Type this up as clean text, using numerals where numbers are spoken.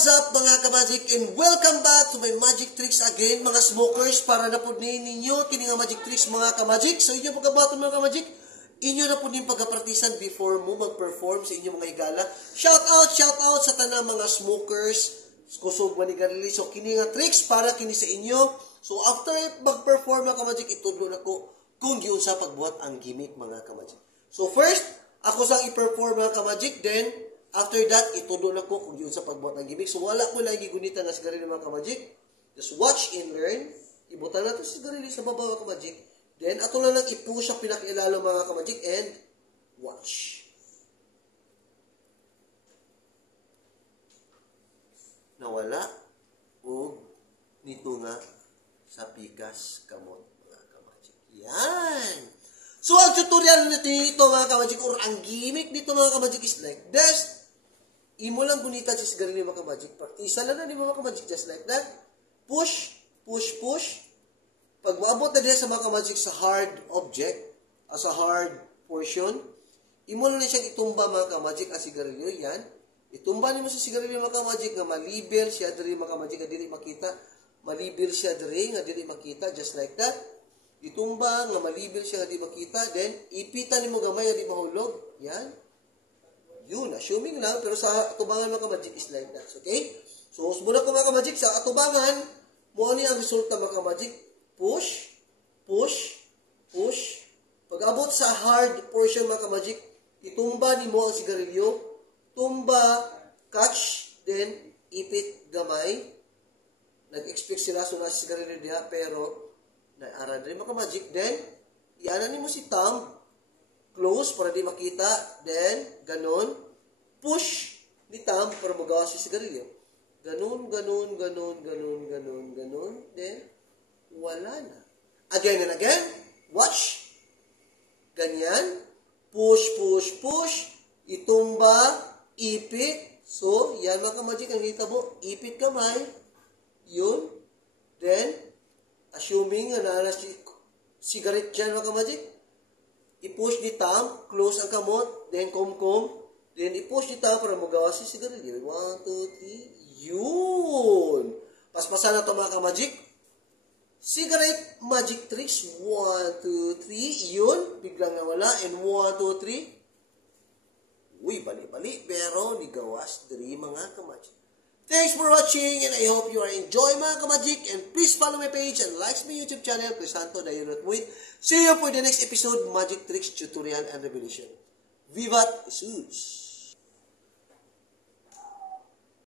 What's up mga ka-magic and welcome back to my magic tricks again mga smokers para na po ninyo kini nga magic tricks mga ka-magic. So inyo pagkabaton mga ka-magic, inyo na po din pagkapartisan before mo mag-perform sa inyo mga higala. Shout out sa tanang mga smokers kusog manigarili. So kini nga tricks para kini sa inyo. So after mag-perform mga ka-magic, itudlo na ko kung giun sa pagbuhat ang gimmick mga ka-magic. So first, ako sang i-perform mga ka-magic, then after that, itudo na ko kung yun sa pagbuhat ng gimmick. So, wala ko lagi gunitan na sigarilyo mga ka-magic. Just watch and learn. Ibutan na ito sigarilyo sa baba mga ka-magic. Then, ato na lang ipush ang pinakilalo mga ka-magic and watch. Nawala o nito nga sa pikas kamot mga ka-magic. Yan! So, ang tutorial nito mga ka-magic or ang gimmick dito mga ka-magic is like this. Imo lang gunitan sa sigarilyo mga ka-magic. Isa lang na ni mga ka-magic just like that. Push, push, push. Pag maabot na din sa mga ka-magic sa hard object, sa hard portion, imo lang na siyang itumba mga ka-magic ang sigarilyo. Yan. Itumba nimo sa sigarilyo mga ka-magic nga malibel siya diri mga ka-magic nga dili makita. Malibel siya diri nga dili makita just like that. Itumba nga malibel siya nga di makita. Then, ipitan nimo gamay nga di mahulog. Yan. Yun, assuming lang, pero sa atubangan mga ka-magic is like that. Okay? So, muna ko mga ka-magic, sa atubangan, mo ni ang resulta mga ka-magic. Push, push, push. Pag abot sa hard portion mga ka-magic, itumba ni mo ang sigarilyo, tumba, catch, then ipit gamay. Nag-expect sila so na sigarilyo diya, pero naarad rin mga ka-magic. Then, ianan ni mo si thumb, close para di makita, then ganon, push ni thumb para magawa si sigarilyo. Ganon, ganon, ganon, ganon, ganon, ganon, then wala na. Again and again, watch. Ganyan, push, push, push, itumba, ipit. So, yan mga ka-magic, ang kita mo, ipit kamay, yun, then, assuming na si sigaret dyan mga ka-magic, i-push ni thumb, close ang kamot, then kum-kum, then i-push ni thumb para magawa si sigarilyo. 1, 2, 3, yun! Paspasan na ito mga ka-magic. Cigarette magic tricks. 1, 2, 3, yun. Biglang nawala. And 1, 2, 3. Uy, bali-bali. Pero nigawas diri mga ka-magic. Thanks for watching and I hope you are enjoying mga ka-magic. And please follow my page and like my YouTube channel, Crisanto Dayunot Muit. See you for the next episode, Magic Tricks Tutorial and Revelation. Vivat Jesus!